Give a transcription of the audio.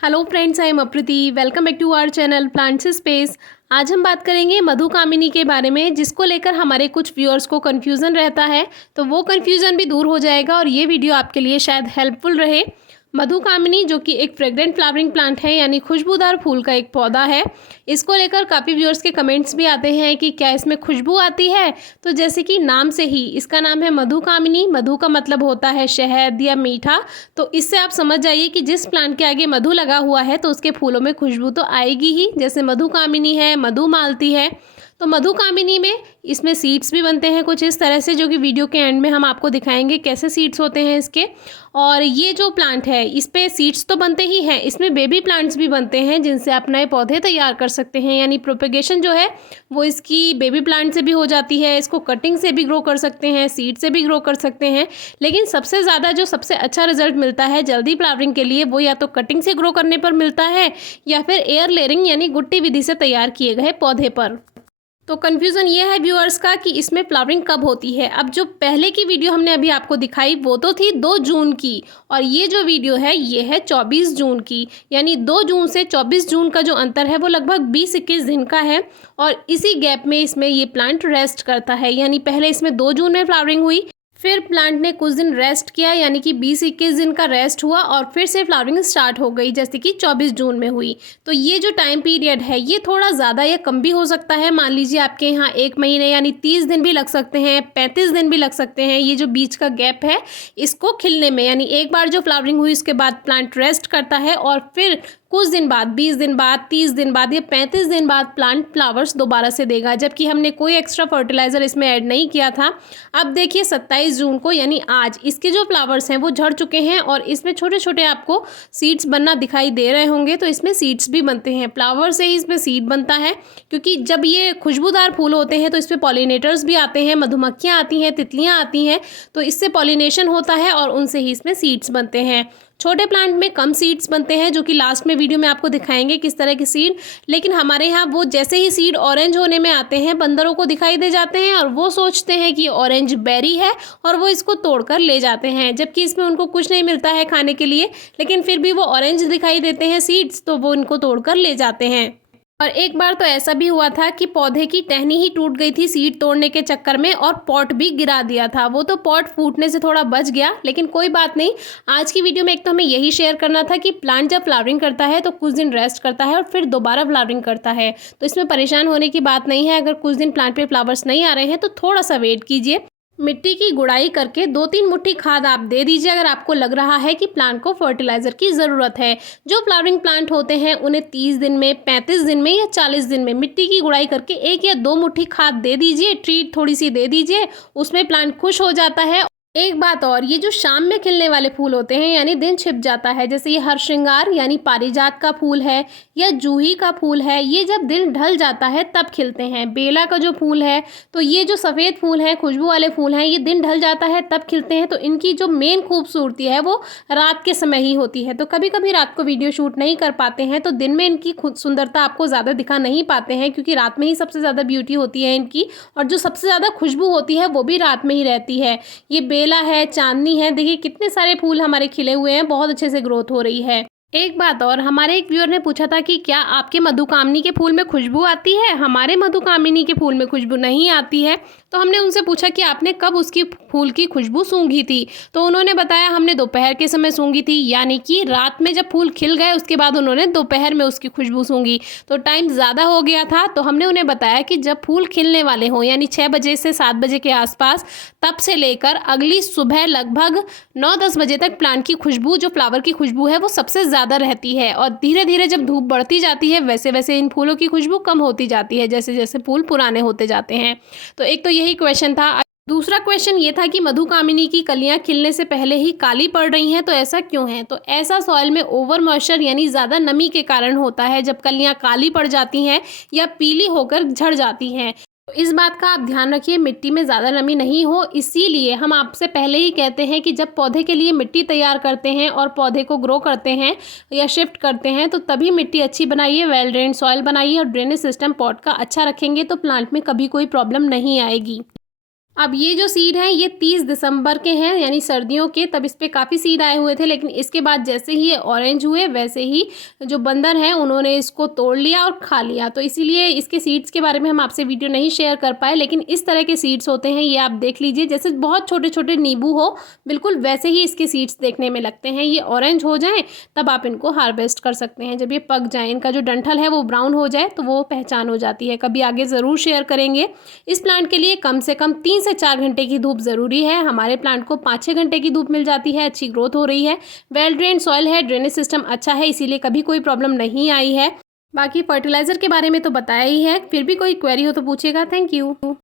Hello friends, I am Aprati. Welcome back to our channel plants space. आज हम बात करेंगे मधुकामिनी के बारे में, जिसको लेकर हमारे कुछ व्यूअर्स को कन्फ्यूज़न रहता है। तो वो कन्फ्यूज़न भी दूर हो जाएगा और ये वीडियो आपके लिए शायद हेल्पफुल रहे। मधुकामिनी जो कि एक फ्रेग्रेंट फ्लावरिंग प्लांट है, यानी खुशबूदार फूल का एक पौधा है। इसको लेकर काफ़ी व्यूअर्स के कमेंट्स भी आते हैं कि क्या इसमें खुशबू आती है। तो जैसे कि नाम से ही, इसका नाम है मधुकामिनी। मधु का मतलब होता है शहद या मीठा। तो इससे आप समझ जाइए कि जिस प्लांट के आगे मधु लगा हुआ है तो उसके फूलों में खुशबू तो आएगी ही। जैसे मधुकामिनी है, मधुमालती है। तो मधुकामिनी में इसमें सीड्स भी बनते हैं कुछ इस तरह से, जो कि वीडियो के एंड में हम आपको दिखाएंगे कैसे सीड्स होते हैं इसके। और ये जो प्लांट है, इस पे सीड्स तो बनते ही हैं, इसमें बेबी प्लांट्स भी बनते हैं जिनसे आप नए पौधे तैयार कर सकते हैं। यानी प्रोपेगेशन जो है वो इसकी बेबी प्लांट से भी हो जाती है। इसको कटिंग से भी ग्रो कर सकते हैं, सीड से भी ग्रो कर सकते हैं। लेकिन सबसे ज़्यादा जो सबसे अच्छा रिजल्ट मिलता है जल्दी फ्लावरिंग के लिए, वो या तो कटिंग से ग्रो करने पर मिलता है या फिर एयर लेयरिंग यानी गुट्टी विधि से तैयार किए गए पौधे पर। तो कन्फ्यूज़न ये है व्यूअर्स का कि इसमें फ्लावरिंग कब होती है। अब जो पहले की वीडियो हमने अभी आपको दिखाई वो तो थी 2 जून की, और ये जो वीडियो है ये है 24 जून की। यानी 2 जून से 24 जून का जो अंतर है वो लगभग 20-21 दिन का है। और इसी गैप में इसमें ये प्लांट रेस्ट करता है। यानी पहले इसमें 2 जून में फ्लावरिंग हुई, फिर प्लांट ने कुछ दिन रेस्ट किया, यानी कि 20-21 दिन का रेस्ट हुआ, और फिर से फ्लावरिंग स्टार्ट हो गई जैसे कि 24 जून में हुई। तो ये जो टाइम पीरियड है ये थोड़ा ज़्यादा या कम भी हो सकता है। मान लीजिए आपके यहाँ 1 महीने यानी 30 दिन भी लग सकते हैं, 35 दिन भी लग सकते हैं। ये जो बीच का गैप है इसको खिलने में, यानी एक बार जो फ्लावरिंग हुई उसके बाद प्लांट रेस्ट करता है और फिर कुछ दिन बाद, 20 दिन बाद, 30 दिन बाद या 35 दिन बाद प्लांट फ्लावर्स दोबारा से देगा। जबकि हमने कोई एक्स्ट्रा फर्टिलाइज़र इसमें ऐड नहीं किया था। अब देखिए 27 जून को यानी आज इसके जो फ्लावर्स हैं वो झड़ चुके हैं और इसमें छोटे छोटे आपको सीड्स बनना दिखाई दे रहे होंगे। तो इसमें सीड्स भी बनते हैं, फ्लावर से ही इसमें सीड बनता है। क्योंकि जब ये खुशबूदार फूल होते हैं तो इसमें पॉलिनेटर्स भी आते हैं, मधुमक्खियाँ आती हैं, तितलियाँ आती हैं। तो इससे पॉलिनेशन होता है और उनसे ही इसमें सीड्स बनते हैं। छोटे प्लांट में कम सीड्स बनते हैं, जो कि लास्ट में वीडियो में आपको दिखाएंगे किस तरह के सीड। लेकिन हमारे यहाँ वो जैसे ही सीड ऑरेंज होने में आते हैं, बंदरों को दिखाई दे जाते हैं और वो सोचते हैं कि ऑरेंज बेरी है और वो इसको तोड़कर ले जाते हैं। जबकि इसमें उनको कुछ नहीं मिलता है खाने के लिए, लेकिन फिर भी वो ऑरेंज दिखाई देते हैं सीड्स, तो वो इनको तोड़कर ले जाते हैं। और एक बार तो ऐसा भी हुआ था कि पौधे की टहनी ही टूट गई थी सीड तोड़ने के चक्कर में, और पॉट भी गिरा दिया था। वो तो पॉट फूटने से थोड़ा बच गया, लेकिन कोई बात नहीं। आज की वीडियो में एक तो हमें यही शेयर करना था कि प्लांट जब फ्लावरिंग करता है तो कुछ दिन रेस्ट करता है और फिर दोबारा फ्लावरिंग करता है। तो इसमें परेशान होने की बात नहीं है। अगर कुछ दिन प्लांट पे फ्लावर्स नहीं आ रहे हैं तो थोड़ा सा वेट कीजिए। मिट्टी की गुड़ाई करके 2-3 मुट्ठी खाद आप दे दीजिए अगर आपको लग रहा है कि प्लांट को फर्टिलाइजर की ज़रूरत है। जो फ्लावरिंग प्लांट होते हैं उन्हें 30 दिन में, 35 दिन में या 40 दिन में मिट्टी की गुड़ाई करके 1 या 2 मुट्ठी खाद दे दीजिए, ट्रीट थोड़ी सी दे दीजिए, उसमें प्लांट खुश हो जाता है। एक बात और, ये जो शाम में खिलने वाले फूल होते हैं यानी दिन छिप जाता है, जैसे ये हरश्रृंगार यानी पारिजात का फूल है या जूही का फूल है, ये जब दिन ढल जाता है तब खिलते हैं। बेला का जो फूल है, तो ये जो सफ़ेद फूल हैं, खुशबू वाले फूल हैं, ये दिन ढल जाता है तब खिलते हैं। तो इनकी जो मेन खूबसूरती है वो रात के समय ही होती है। तो कभी कभी रात को वीडियो शूट नहीं कर पाते हैं तो दिन में इनकी सुंदरता आपको ज़्यादा दिखा नहीं पाते हैं, क्योंकि रात में ही सबसे ज़्यादा ब्यूटी होती है इनकी, और जो सबसे ज़्यादा खुशबू होती है वो भी रात में ही रहती है। ये बेला है, चांदनी है, देखिए कितने सारे फूल हमारे खिले हुए हैं, बहुत अच्छे से ग्रोथ हो रही है। एक बात और, हमारे एक व्यूअर ने पूछा था कि क्या आपके मधुकामिनी के फूल में खुशबू आती है। हमारे मधुकामिनी के फूल में खुशबू नहीं आती है। तो हमने उनसे पूछा कि आपने कब उसकी फूल की खुशबू सूंघी थी। तो उन्होंने बताया हमने दोपहर के समय सूंघी थी, यानी कि रात में जब फूल खिल गए उसके बाद उन्होंने दोपहर में उसकी खुशबू सूंघी। तो टाइम ज़्यादा हो गया था। तो हमने उन्हें बताया कि जब फूल खिलने वाले हों, यानी 6 बजे से 7 बजे के आसपास, तब से लेकर अगली सुबह लगभग 9-10 बजे तक प्लांट की खुशबू, जो फ्लावर की खुशबू है, वो सबसे ज़्यादा रहती है। और धीरे धीरे जब धूप बढ़ती जाती है वैसे वैसे इन फूलों की खुशबू कम होती जाती है, जैसे जैसे फूल पुराने होते जाते हैं। तो एक तो यही क्वेश्चन था। दूसरा क्वेश्चन ये था कि मधुकामिनी की कलियां खिलने से पहले ही काली पड़ रही हैं, तो ऐसा क्यों है। तो ऐसा सॉइल में ओवर मॉइस्चर यानी ज़्यादा नमी के कारण होता है, जब कलियां काली पड़ जाती हैं या पीली होकर झड़ जाती हैं। तो इस बात का आप ध्यान रखिए, मिट्टी में ज़्यादा नमी नहीं हो। इसीलिए हम आपसे पहले ही कहते हैं कि जब पौधे के लिए मिट्टी तैयार करते हैं और पौधे को ग्रो करते हैं या शिफ्ट करते हैं, तो तभी मिट्टी अच्छी बनाइए, वेल ड्रेन्ड सॉइल बनाइए और ड्रेनेज सिस्टम पॉट का अच्छा रखेंगे तो प्लांट में कभी कोई प्रॉब्लम नहीं आएगी। अब ये जो सीड हैं ये 30 दिसंबर के हैं, यानी सर्दियों के, तब इस पे काफ़ी सीड आए हुए थे, लेकिन इसके बाद जैसे ही ये ऑरेंज हुए वैसे ही जो बंदर हैं उन्होंने इसको तोड़ लिया और खा लिया। तो इसीलिए इसके सीड्स के बारे में हम आपसे वीडियो नहीं शेयर कर पाए, लेकिन इस तरह के सीड्स होते हैं, ये आप देख लीजिए, जैसे बहुत छोटे छोटे नींबू हो बिल्कुल वैसे ही इसके सीड्स देखने में लगते हैं। ये ऑरेंज हो जाएँ तब आप इनको हार्वेस्ट कर सकते हैं। जब ये पक जाए, इनका जो डंठल है वो ब्राउन हो जाए तो वो पहचान हो जाती है। कभी आगे ज़रूर शेयर करेंगे। इस प्लांट के लिए कम से कम 3 से 4 घंटे की धूप ज़रूरी है। हमारे प्लांट को 5-6 घंटे की धूप मिल जाती है, अच्छी ग्रोथ हो रही है, वेल ड्रेन सॉइल है, ड्रेनेज सिस्टम अच्छा है, इसीलिए कभी कोई प्रॉब्लम नहीं आई है। बाकी फर्टिलाइज़र के बारे में तो बताया ही है, फिर भी कोई क्वेरी हो तो पूछिएगा। Thank you.